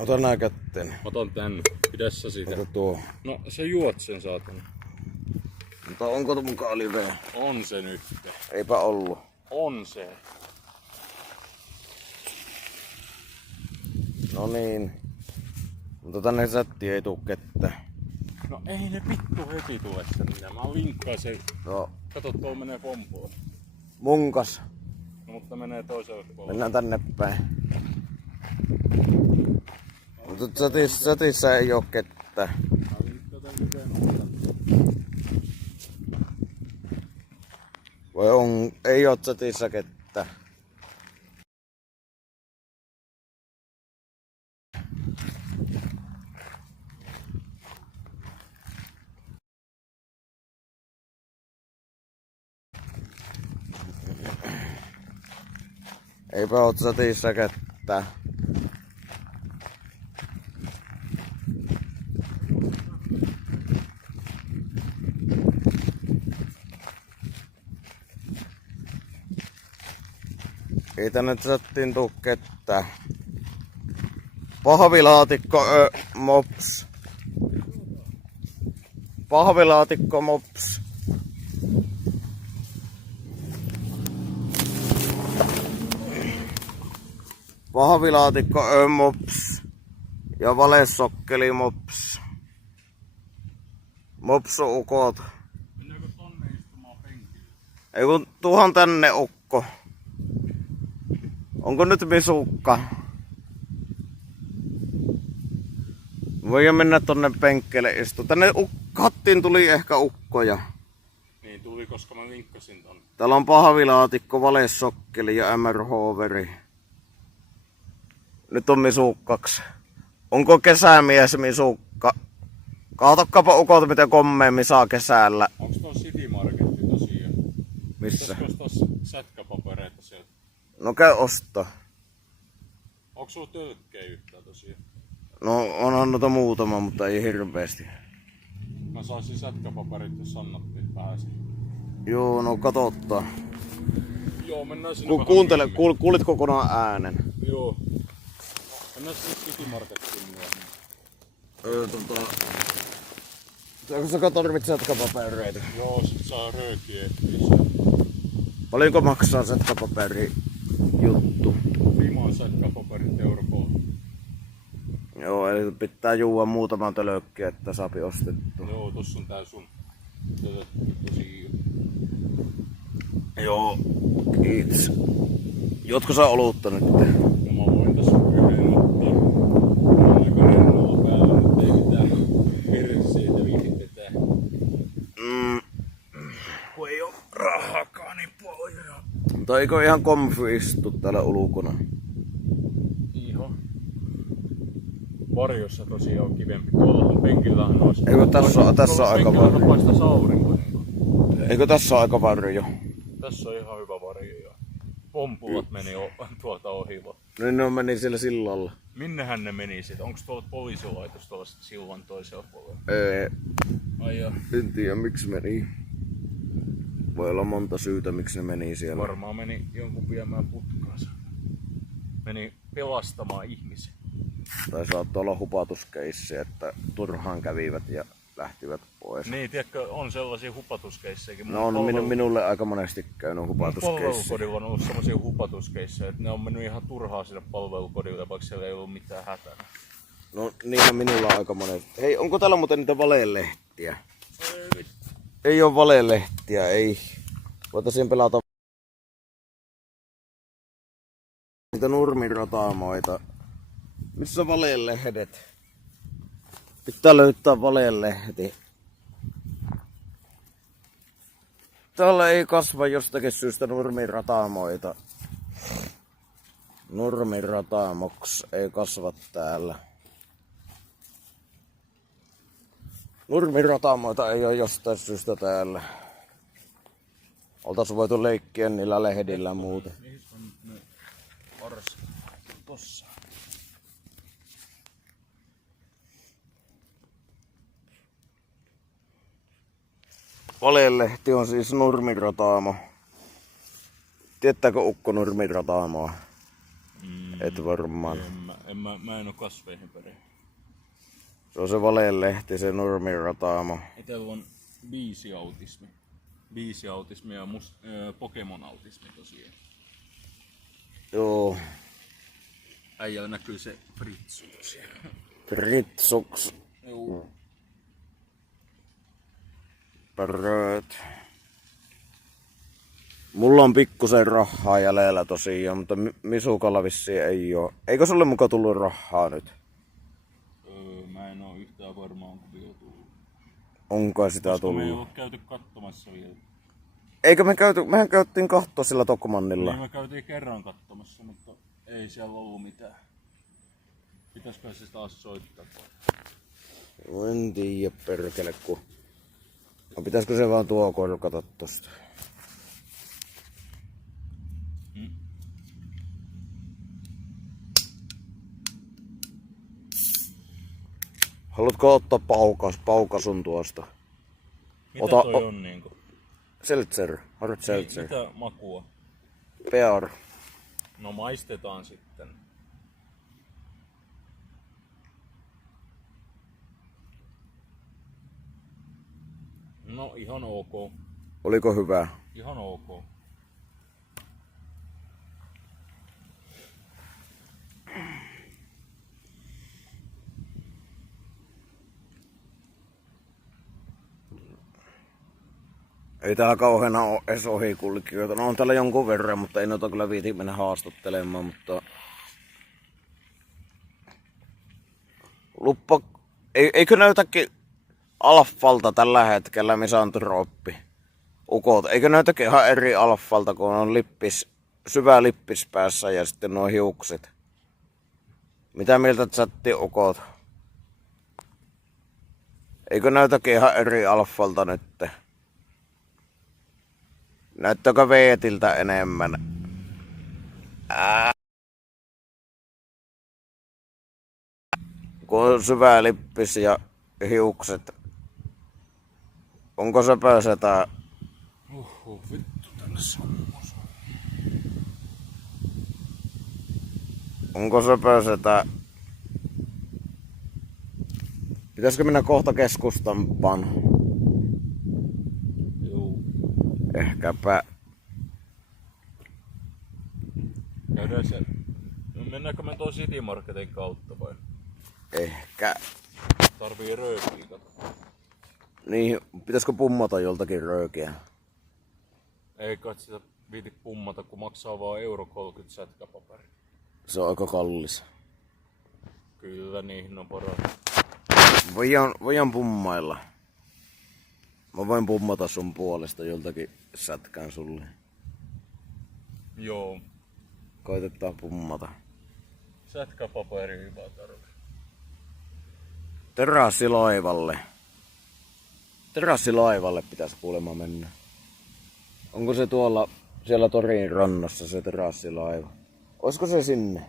Ota nää kätteen. Otan tän. Pidä sä sitä. Ota tuo. No se juot sen saatana. Mutta onko mukaan liveä? On se nyt. Eipä ollut. On se. No niin. Mutta tänne sätti ei tuu ketään. No ei ne vittu heti tule tänne. Mä vinkkaan sen. No. Kato, tuo menee pompoon. Munkas. No, mutta menee toiselle puolelle. Mennään tänne päin. Mutta sätissä ei oo ketään. Vai on, ei oo sätissä ketään. Eipä oo sätissä ketään. Ei tänne sättiin tuu ketään. Pahvilaatikko mops. Pahvilaatikko mops. Pahvilaatikko mops. Ja valesokkeli mops. Mopsu-ukot. Mennäänkö tonne istumaan penkille? Ei kun tuohon tänne ukko. Onko nyt misukka? Voidaan mennä tonne penkkeelle istu. Tänne hattiin tuli ehkä ukkoja. Niin tuli, koska mä vinkkasin tonne. Täällä on pahvilaatikko, valesokkeli ja MR-hoveri. Nyt on misukkaks. Onko kesämies misukka? Kahtokkaapa ukot miten kommeemmin saa kesällä. Onks tuo City Marketti tosiaan? Missä? Pitäisikö ostaa sätkäpapereita sieltä? No käy ostaa. Onks sulla tölkkejä yhtään tosiaan? No onhan noita muutama, mutta ei hirveesti. Mä saisin sätkäpaperit, jos Sannatti pääsi. Joo, no katottaa. Joo, mennään sinne vähän Kuuntele, myöhemmin. kuulit kokonaan äänen. Joo. Mennään sinne City Markettiin myöhemmin. Sä tarvitset sätkäpapereita? Joo, sit saa röökiä etsiä. Paljonko maksaa sätkäpaperi juttu? Viimaan sätkäpaperit Euroopan. Joo, eli pitää juua muutaman tölökkiä, että saapi ostettua. Joo, tossa on tää sun tosiaan. Joo, kiitos. Jotko sä olutta nyt? No mä voin tässä yhden ottaa. Mä oon aika rennolla päällä, nyt ei mitään perseitä viihdytetään. Kun ei oo rahakaan niin paljon. Mutta eikö ihan komfy istu täällä ulkona? Ihan. Varjossa tosiaan on kivempi. Tuolla penkillähän olisi. Eikö tässä on aika varjo? Paistais aurinko. Eikö tässä on aika varjo? Tässä on ihan hyvä varjo. Pompulat meni tuolta ohi. No ne meni siellä sillalla. Minnehän ne meni sit? Onks tuolla poliisilaitos tuolla sillan toisella puolella? Ei, Ai joo. en tiedä miksi meni. Voi olla monta syytä miksi ne meni siellä. Varmaan meni jonkun viemään putkaansa. Meni pelastamaan ihmisiä. Tai saattoi olla hupatuskeissi, että turhaan kävivät ja lähtivät pois. Niin, tiedätkö, on sellaisia hupatuskeissejäkin. No on minulle aika monesti käynyt hupatuskeissi. Palvelukodilla on ollut sellaisia hupatuskeissejä, että ne on mennyt ihan turhaa sinne palvelukodille, vaikka siellä ei ollut mitään hätää. No niin minulla on aika monesti. Hei, onko täällä muuten niitä valelehtiä? Ei oo valelehtiä, ei. Voitaisiin pelata niitä nurmirotaamoita. Missä valelehdet? Pitää löytää valelehti. Täällä ei kasva jostakin syystä nurmirataamoita. Nurmirataamoks ei kasva täällä. Nurmirataamoita ei ole jostain syystä täällä. Oltais voitu leikkiä niillä lehdillä muuten. Missä on ne varsi? Tossa. Valelehti on siis nurmirataamo. Tietääkö ukko nurmirataamoa? Et varmaan. Mä en oo kasveihin perehtynyt. Se on se valeenlehti, se nurmirataamo. Itellä on biisiautismi. Biisiautismi ja Pokemon-autismi tosiaan. Joo. Äijällä näkyy se Fritsuks. Fritsuks. Joo. Pärööt. Mulla on pikkusen rahaa jäljellä tosiaan, mutta Misukalla vissiin ei oo. Eikö sulle muka tullut rahaa nyt? Mä en oo yhtään varma, onko vielä tullut. Onko sitä Koska tullut? me ei oo käyty kattomassa vielä. Eikö mehän käyttiin kattoa sillä Tokmannilla? Niin me käytiin kerran katsomassa, mutta ei siellä ollut mitään. Pitäisikö se taas soittaa? En tiedä perkele ku. No, pitäisikö se vaan tuo korkata tosta? Haluatko ottaa paukasun tuosta? Mitä Ota, toi on niinku? Seltzer, hard seltzer. Mitä makua? Pear. No maistetaan sitten. No ihan ok. Oliko hyvä? Ihan ok. Ei täällä kauheena oo edes ohikulkijoita. No on täällä jonkun verran, mutta ei noita kyllä viiti mennä haastattelemaan, mutta... Luppa... Eikö näytäkin alfalta tällä hetkellä misantroppi? Ukot. Eikö näytäkin ihan eri alfalta, kun on syvä lippis päässä ja sitten nuo hiukset? Mitä mieltä chatti ukot? Eikö näytäkin ihan eri alfalta nytte? Näyttääkö Veetiltä enemmän? Kun on syvä lippis ja hiukset. Onko söpösetä? Vittu tänne sammus. Onko söpösetä? Pitäisikö mennä kohta keskustampaan? Ehkäpä. Käydään se... No mennäänkö me tuon City Marketin kautta vai? Ehkä. Tarvii röökiä katsoa. Niin, pitäisikö pummata joltakin röökiä? Ei kai sitä viiti pummata, kun maksaa vaan €30 sätkäpaperi. Se on aika kallis. Kyllä niihin on paras. Voidaan pummailla. Mä voin pummata sun puolesta joltakin sätkään sulle. Joo. Koitetaan pummata. Sätkäpaperi hyvä tarve. Terassilaivalle. Terassilaivalle pitäisi kuulemma mennä. Onko se tuolla siellä torin rannassa se terassilaiva? Olisiko se sinne?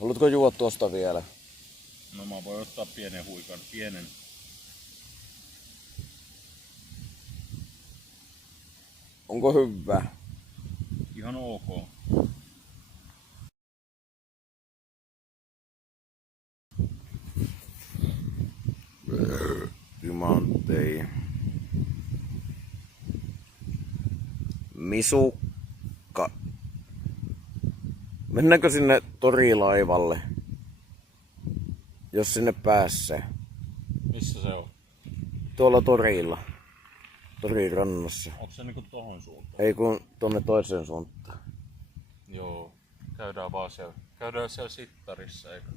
Haluatko juo tuosta vielä? No mä voin ottaa pienen huikan. Pienen. Onko hyvä? Ihan ok. Timantei. Misukka. Mennäänkö sinne torilaivalle? Jos sinne pääsee. Missä se on? Tuolla torilla. Torin rannassa. Onko se niinku tohon suuntaan? Ei kun tonne toiseen suuntaan. Joo. Käydään vaan siellä. Käydään siellä sittarissa, eikö?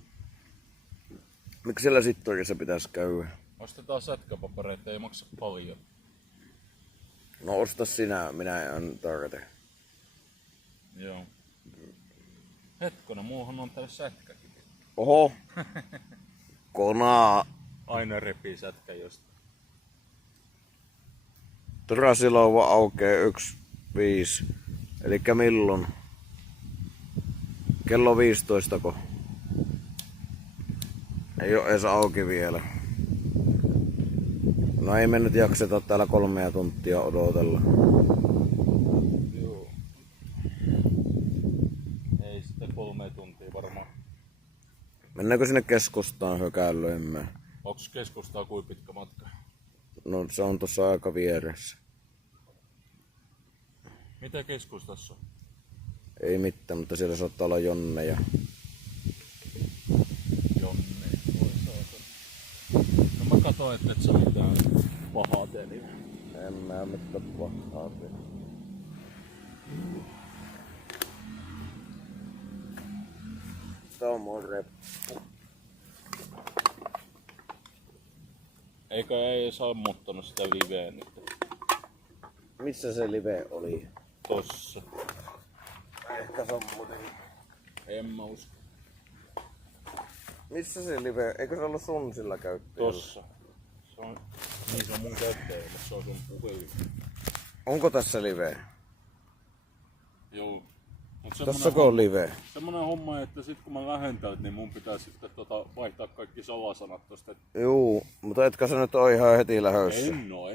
Miksi siellä sittorissa pitäisi käydä? Ostetaan sätkäpapereita, ei maksa paljon. No osta sinä, minä en tarvitse. Joo. Hetkona, muuhan on täällä sätkäkin. Oho. Konaa. Aina repii sätkä jostain. Terassilauva aukee 1.5. Elikkä milloin? Kello 15 ko? Ei oo edes auki vielä. No ei me nyt jakseta täällä 3 tuntia odotella. Mennäänkö sinne keskustaan hökäilöimään? Onks keskustaa kuin pitkä matka? No se on tuossa aika vieressä. Mitä keskustassa on? Ei mitään, mutta siellä saattaa olla jonneja. Jonne, voi saada. No mä katsoin, että et sä mitään pahaa tee, niin En mä mitään pahaa tee. Tää on mun reppu. eikä ei sammuttanut sitä liveä nyt. Missä se live oli? Tossa. Ehkä sammutin. En mä usko. Missä se live? Eikö se ollut sun sillä käyttäjällä? Tossa. Se on, niin se on mun käyttäjä, mutta se on sun puhelin. Onko tässä live? Joo. Mut Tossako on live? Semmonen homma, että sit kun mä lähden täältä, niin mun pitää sitten vaihtaa kaikki salasanat tosta. Juu, mutta etkö sä nyt oo ihan heti lähössä? En oo.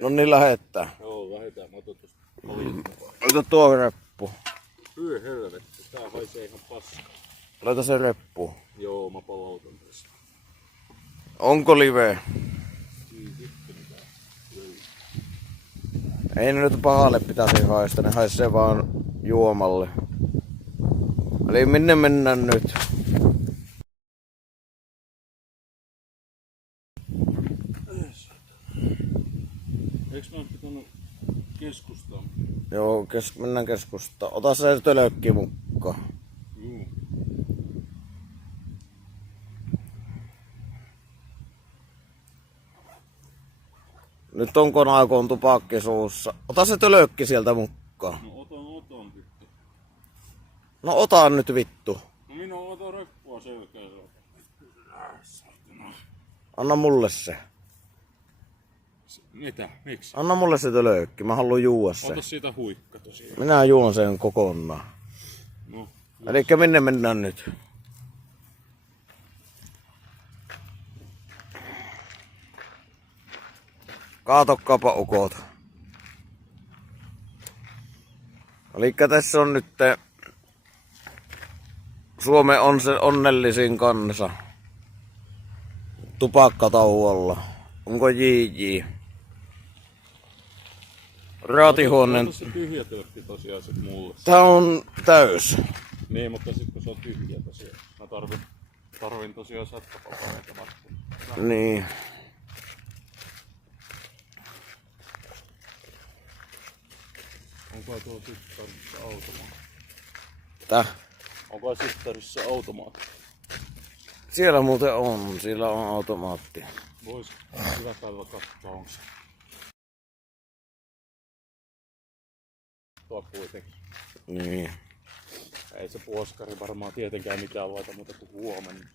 Nonni lähettää. Joo, lähetään. Mä otan tosta paljon mukaan. Ota tuo reppu. Hyö helvetti, tää haisee ihan paskaa. Laita se reppu. Joo, mä palautan tässä. Onko live? Ei ne nyt pahalle pitäisi haista, ne haisee vaan juomalle. Eli minne mennään nyt? Eiks mä pitänyt keskustaa? Joo, mennään keskustaan. Ota se tölökki mukaan. Juu. Nyt on konakoon tupakki suussa. Ota se tölökki sieltä mukaan. No otan vittu. No ota nyt vittu. No minä otan reppua selkään. Anna mulle se. Mitä? Miksi? Anna mulle se tölökki, mä haluan juua se. Ota siitä huikka tosiaan. Minä juon sen kokonaan. No. Elikkä minne mennään nyt? Kaatokkaapa ukot. Elikkä tässä on nyt Suomen on se onnellisin kansa. Tupakkatauolla. Onko JJ? Raatihuoneen. Ota se tyhjä tölkki tosiaan sit mulle. Tää on täys. Niin, mutta sit kun se on tyhjä tosiaan. Mä tarvin tosiaan sätkäpapereita varten. Niin. Onko tuo sittarissa automaatti? Täh. Onko sittarissa automaatti? Siellä muuten on. Siellä on automaatti. Vois hyvä päivä katsoa, onko se. Tuo kuitenkin. Niin. Ei se puoskari varmaan tietenkään mitään laita muuta kuin huomenna.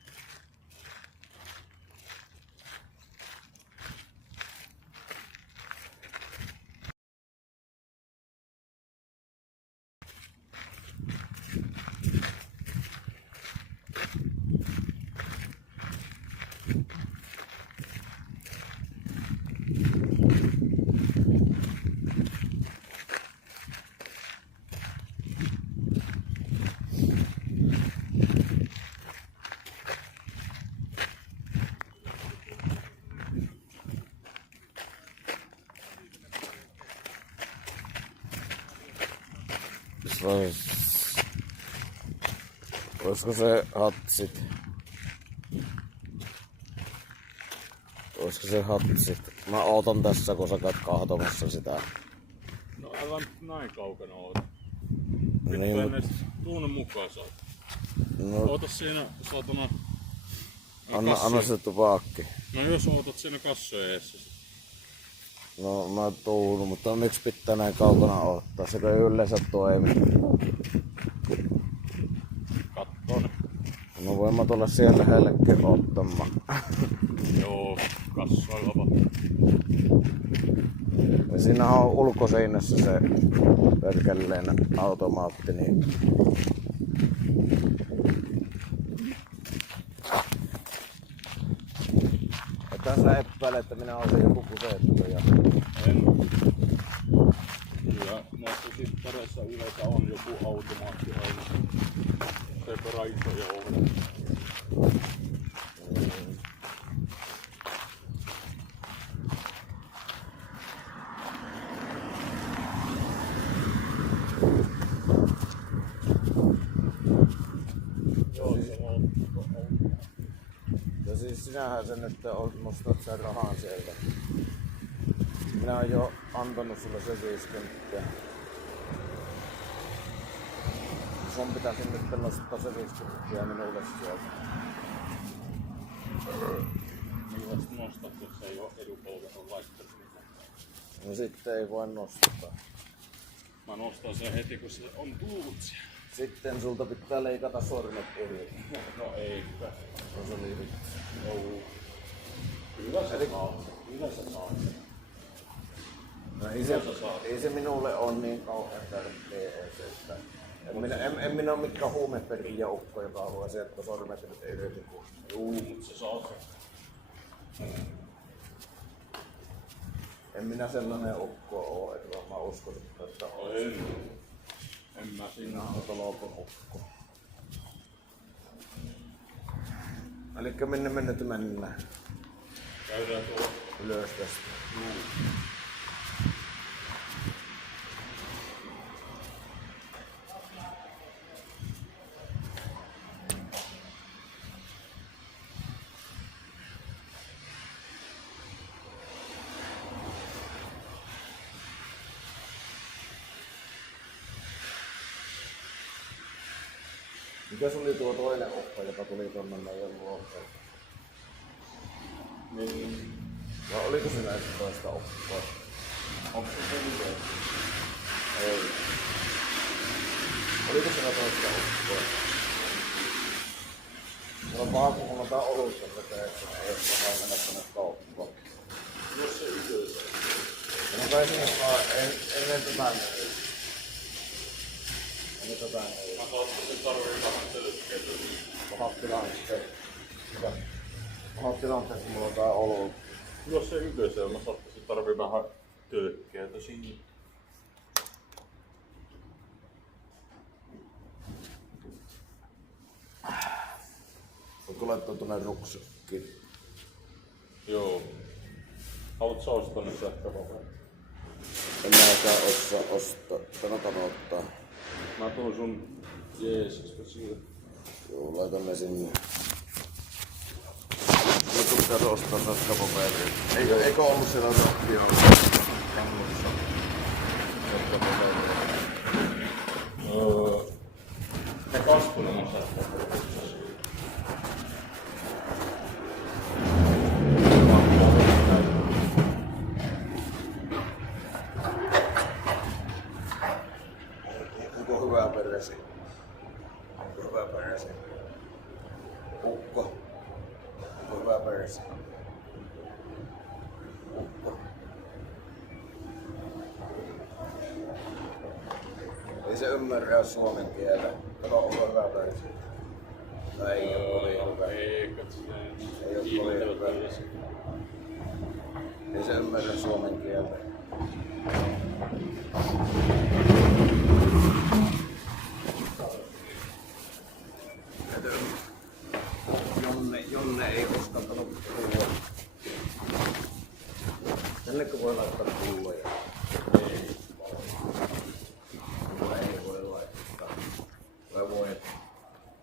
Olisiko se hatsit? Olisiko se hatsit? Mä ootan tässä, kun sä käyt kahtomassa sitä. No älä nyt näin kaukana oota. Niin, Pitää näistä tuunne mukaan saada. no, Oota siinä saatana... anna se tupakki. No jos ootat siinä kassojen eessä. No mä tuun, mutta miksi pitää näin kaukana ottaa? Sekö yleensä toimi? Katton. No voin mä tulla siellä lähellekin ottamaan. Joo, kassoilla vaan. Ja siinä on ulkoseinässä se perkeleen automaatti, niin että sä epäilet, että minä olisin joku kuseettuja. En. Kyllä näissä sittareissa yleensä on joku automaatti aina. Sen verran isoja ovia. Ja siis sinähän sen nyt nostat sen rahan sieltä. Minä oon jo antanut sulle se 50. Sun pitäisi nyt nostaa se 50 minulle sieltä. Millaista nostat, jos ei oo edupolvella laittanut mitään? No sitten ei voi nostaa. Mä nostan sen heti, kun se on tullut siellä. Sitten sulta pitää leikata sormet eri. No ei. Se oli vitsi. Joo. Kyllä se saa. Kyllä se saa. No ei se minulle on niin kauhean tärkeä edes, että en minä ole mitkään huumeperiä ukko, joka haluaa se, että sormet nyt ei löydy kuin. Juu, mut se saa se. En minä sellainen ukko oo, että mä uskon, että on. En mä Minä sinä. oon tolokon ukko. Elikkä minne me nyt mennään? Käydään tuolla. Ylös tästä. Mikäs oli tuo toinen ukko, joka tuli tuonne meidän luokkaan? Niin. Vai oliko se näistä toista ukkoa? Onko se video? Ei. Oliko se toista ukkoa? Mulla on paha, kun mulla on tää olutta veteeksi, että ei ole vaan mennä tonne kauppaan. Jos se ylös. No kai siihen vaan, ennen tätä näin. Ennen tätä näin. Mä saattaisin tarvii vähän selkeitä. Pahat tilanteet. Mitä? Pahat tilanteet, kun mulla on tää ollut. Jos se ylös, mä saattaisin tarvii vähän tölkkeitä siinä. Voitko laittaa tuonne ruksukkiin? Joo. Haluat sä ostaa ne sähköpaperit? En mäkään osaa ostaa. Sanotaan ottaa. Mä tuon sun Jeesusta siihen. Joo, laitan ne sinne. Nyt pitäisi ostaa sähköpaperia. Eikö ollut siellä rohkioon kannussa? Sähköpaperia. Ne kasvunen on sähköpaperit. Onko hyvä peresi? Onko hyvä peresi? Ukko. Onko hyvä peresi? Ukko. Ei se ymmärrä suomen kieltä. Kato, onko hyvä peresi? No ei oo kovin hyvä. Ei, katsotaan. Ei oo kovin hyvä. Ei se ymmärrä suomen kieltä. Jonne ei uskaltanut puhua. Tällekö voi laittaa pulloja? Ei. Ei voi laittaa. Vai voi?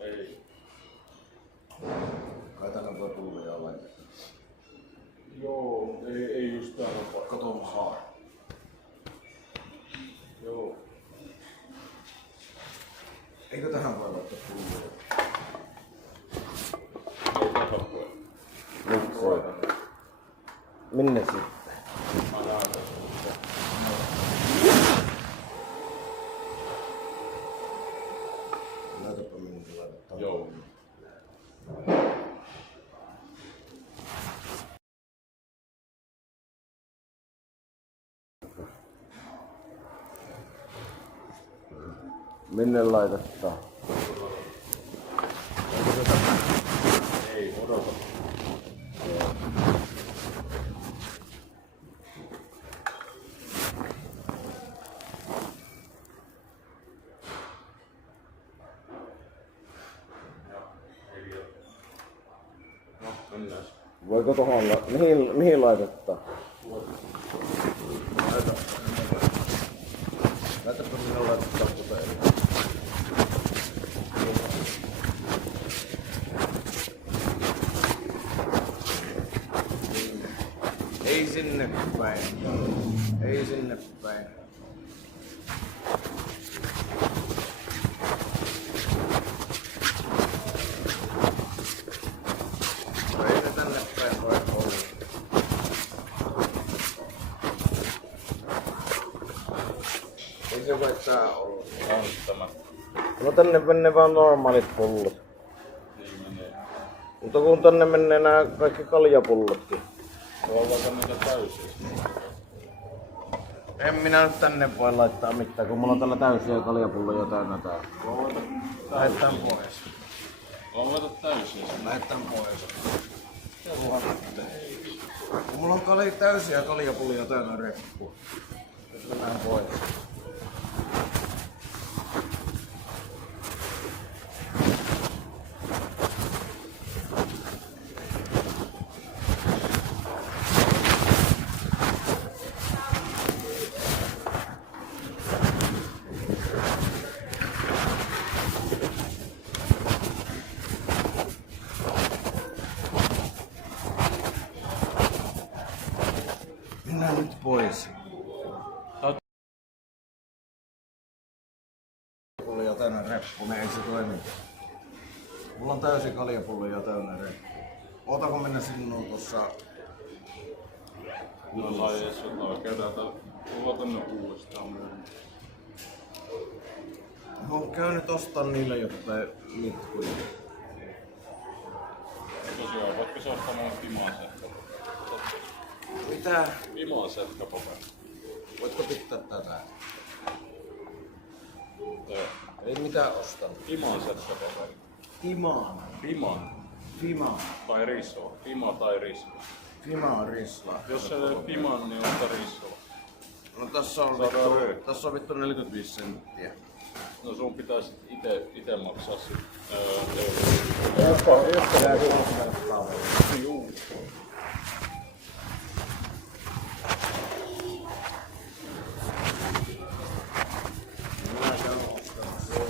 Ei. Kai tänne voi pulloja laittaa. Joo, ei just täällä paikka. Kato mahaa. Joo. Eikö tähän voi laittaa pulloja? Ei tähän voi. Nyt voi. Minne sitten? Mä näytän. Näytäpä minne se laitetaan. Joo. Minne laitetaan? Ei, odota. Mennään. Voiko tohon, mihin laitetaan? Laitapa minä laitetaan puteille. Ei sinne päin. Ei sinne päin. Ei se tänne päin voi olla. Ei se voi tää olla. On tämä. No tänne menee vaan normaalit pullot. Niin menee. Mutta kun tänne menee nää kaikki kaljapullotkin. Ollaanko niitä täysiä? En minä nyt tänne voi laittaa mitään, kun mulla on tällä täysiä kaljapulloja täynnä täällä. Lähetään pois. Laita täysiä. Lähetään pois. Kun mulla on täysiä kaljapulloja täynnä reppu. Nyt mennään pois. Mennään nyt pois. Kaljapulloja täynnä reppu, ne ei se toimi. Mulla on täysin kaljapulloja täynnä reppu. Ootako mennä sinua tossa? No edes jotain. Käydään tänne uudestaan myöhemmin. Mä oon käynyt ostaa niille jotain litkuja. Tosiaan, voitko se ostaa mulle Pimaan sähköpaperi? Mitä? Pimaan sähköpaperi. Voitko pitää tätä? Joo. Ei mitään ostanut. Pimaan sähköpaperi. Timaan. Piman. Fima. Tai Riso. Pima tai Riso. Fima on rislaa. Jos ei ole Piman, niin ota Riso. No tässä on, tässä on vittu 45 senttiä. No sun pitäisi ite maksaa sit Josko jää kyllä. Juu. Minä käyn ostamassa.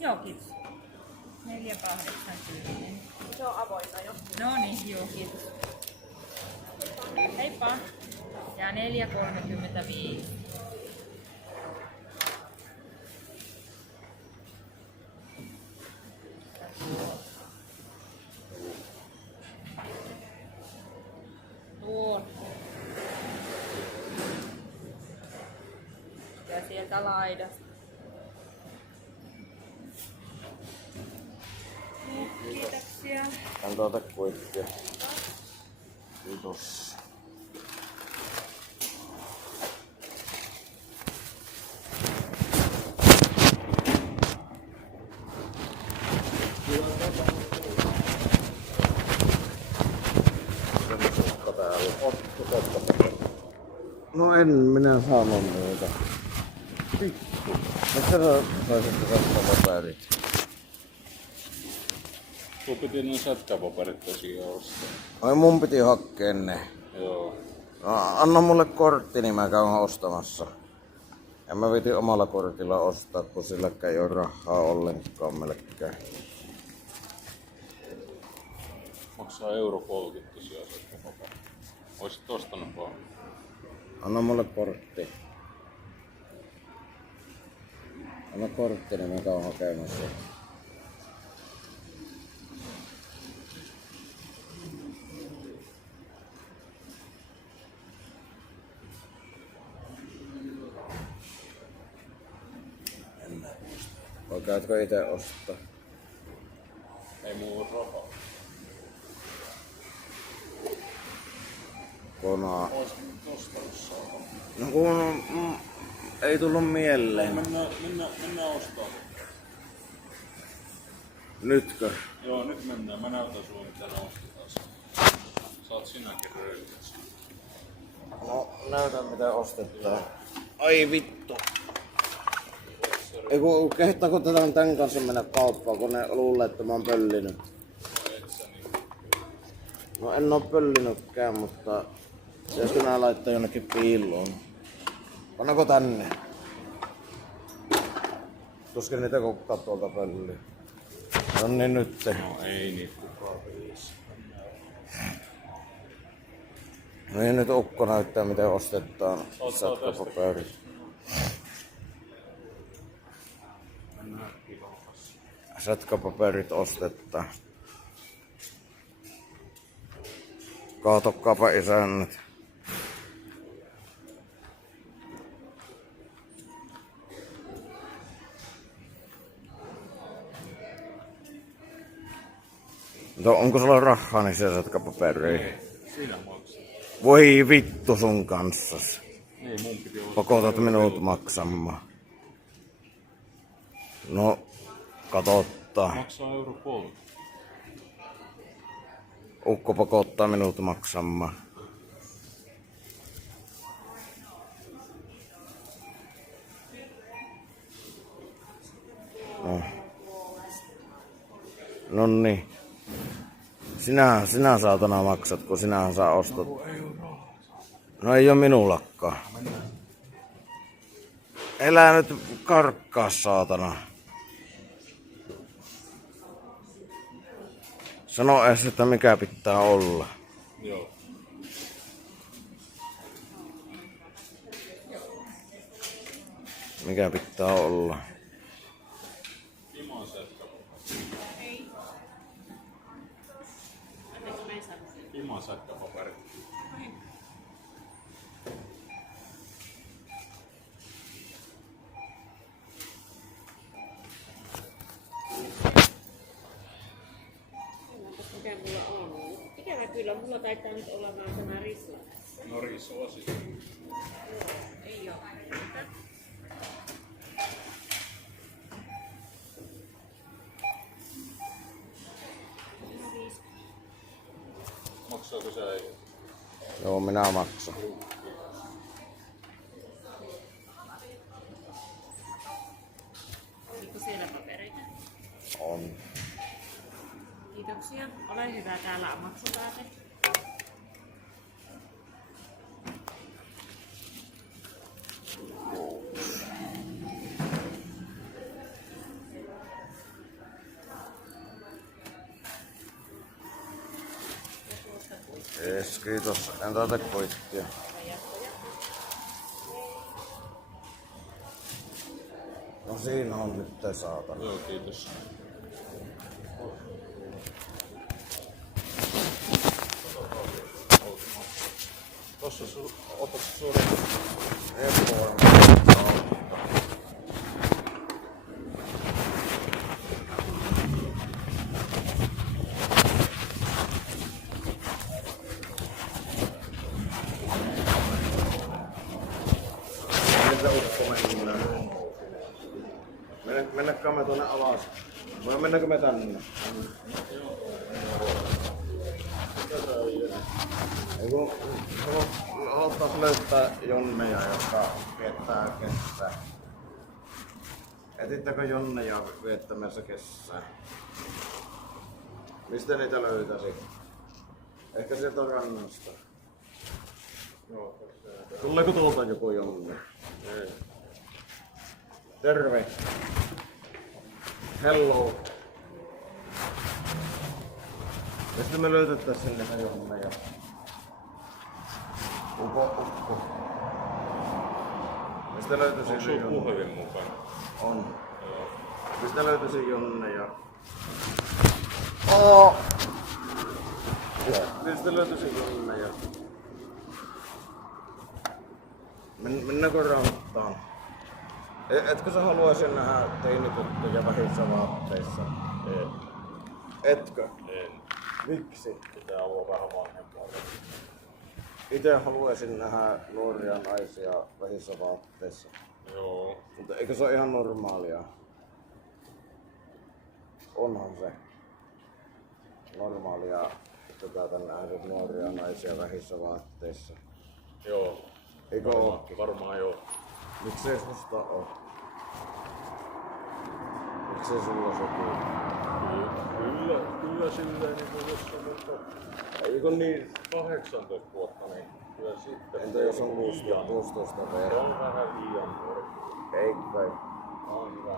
Joo, kiitos. 80. Se on avoinna jo. No niin, joo, kiitos. Heippa. Ja 4,35. Tuon. Ja sieltä laidasta. Kiitoksia. Tän tuota kuittia. Kiitos. No en minä saanut niitä. Pikku. Mistä sä saisit paperit? Tuo piti noin sätkäpaperit tosiaan ostaa. Ai mun piti hakkea ne. Joo. No, anna mulle kortti, niin mä käyn ostamassa. En mä viti omalla kortilla ostaa, kun silläkään ei oo rahaa ollenkaan melkein. Maksaa euro 30 tosiaan sätkäpaperit. Oisit ostanut vaan. Anna mulle kortti. Anna kortti, niin mä käyn hakemassa. Vai käytkö ite ostaa? Ei mulla ole rahaa. Konaa. Oisin nyt ostanut saa. No kun ei tullut mieleen. Mennään ostaa. Nytkö? Joo, nyt mennään. Mä näytän sulle mitä ne ostetaan. Saat sinäkin röyhtäsi. No näytä mitä ostetaan. Ai vittu. Eiku kehtaako tätä tän kanssa mennä kauppaan, kun ne luulee, että mä oon pöllinyt. No en oo pöllinytkään, mutta pitäisikö nää laittaa jonnekin piiloon? Pannako tänne? Tuskin niitä kukaan tuolta pölliä. No niin nyt. No ei niitä kukaan viisi. No niin nyt ukko näyttää miten ostetaan sätkäpaperit. Sätkäpaperit ostetaan. Kaatokkaapa isännät. No, onko sulla rahaa niin se sätkäpaperiin? Siinä maksaa. Voi vittu sun kanssas. Ei mun piti olla. Pakotat minut maksamaan. No, katottaa. Maksaa euro 30. Ukko pakottaa minut maksamaan. No. Nonni. Sinä saatana maksat, kun sinähän saa ostot. No ei oo minullakaan. Elää nyt karkkaa saatana. Sano edes, että mikä pitää olla. Joo. Mikä pitää olla. Iman sätkäpaperit. Iman sätkäpaperit. Mikä mulla on? Ikävä kyllä, mulla taitaa nyt olla vaan tämä risla. No risua siis. Ei oo. Maksaako se ei? Joo, minä maksan. Oliko siellä papereita? On. Kiitoksia. Ole hyvä, täällä on maksutaate. Kiitos, en tätä koittia. No siinä on nyt te saatana. Joo, kiitos. Tossa otat suoraan. En voi. Miltä ukko mennään? Mennäkö me tuonne alas? Vai mennäkö me tänne? Ei kun haluttais löytää jonneja, jotka viettää kessää. Etittekö jonneja viettämässä kessää? Mistä niitä löytäisi? Ehkä sieltä rannasta. Tuleeko tuolta joku jonne? Ei. Terve. Hello. Mistä me löytettäis sinne jonneja? Ukko. Mistä löytäisi Onko sulla jonneja? puhelin mukana? On. Joo. Mistä löytäisi jonneja? Oo! Mistä löytäisi jonneja? Mennäänkö ranttaan? Etkö sä haluaisi nähdä teinityttöjä vähissä vaatteissa? Ei. Etkö? En. Miksi? Pitää olla vähän vanhempaa. Itse haluaisin nähdä nuoria naisia vähissä vaatteissa. Joo. Mutta eikö se ole ihan normaalia? Onhan se normaalia, että täältä nähdään nuoria naisia vähissä vaatteissa. Joo. Eikö ookin? Varmaan joo. Miksei susta oo? Miksei sulla sopii? Kyllä silleen niin kuin jos on nyt Eikö niin? 18 vuotta, niin kyllä sitten. Entä jos on liian? 16 Se verran? on vähän liian nuori. Ei kai. On hyvä.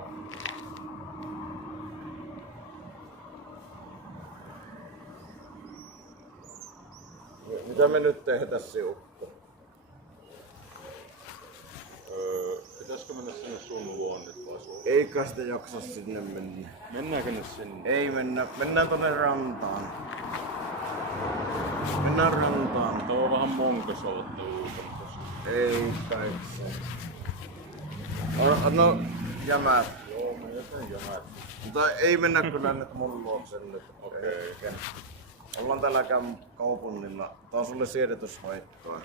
Mitä me nyt tehtäis, Ukko? Pitäisikö mennä sinne sun luon nyt vai sun? Eikä sitä jaksa sinne mennä. Mennäänkö nyt sinne? Ei mennä. Mennään tonne rantaan. Mennään rantaan. Tuo on vähän monkas olla tuukamassa. Ei kai se. No, jämät. Joo, mä jäsen jämät. Mutta ei mennä kyllä nyt mun luokse nyt. Okei. Ollaan täällä kaupungilla. Tää on sulle siedätyshaittaa.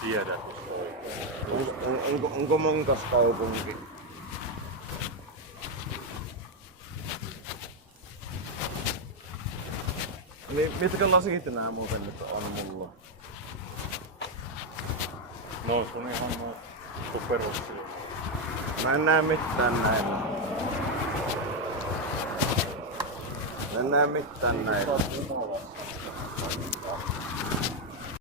Siedätys oikein. Onko monkas kaupunki? Niin, mitkä lasit nää muuten nyt on mulla? No se on ihan noin kuperuksia. Mä en näe mitään näillä. Mä en näe mitään näillä.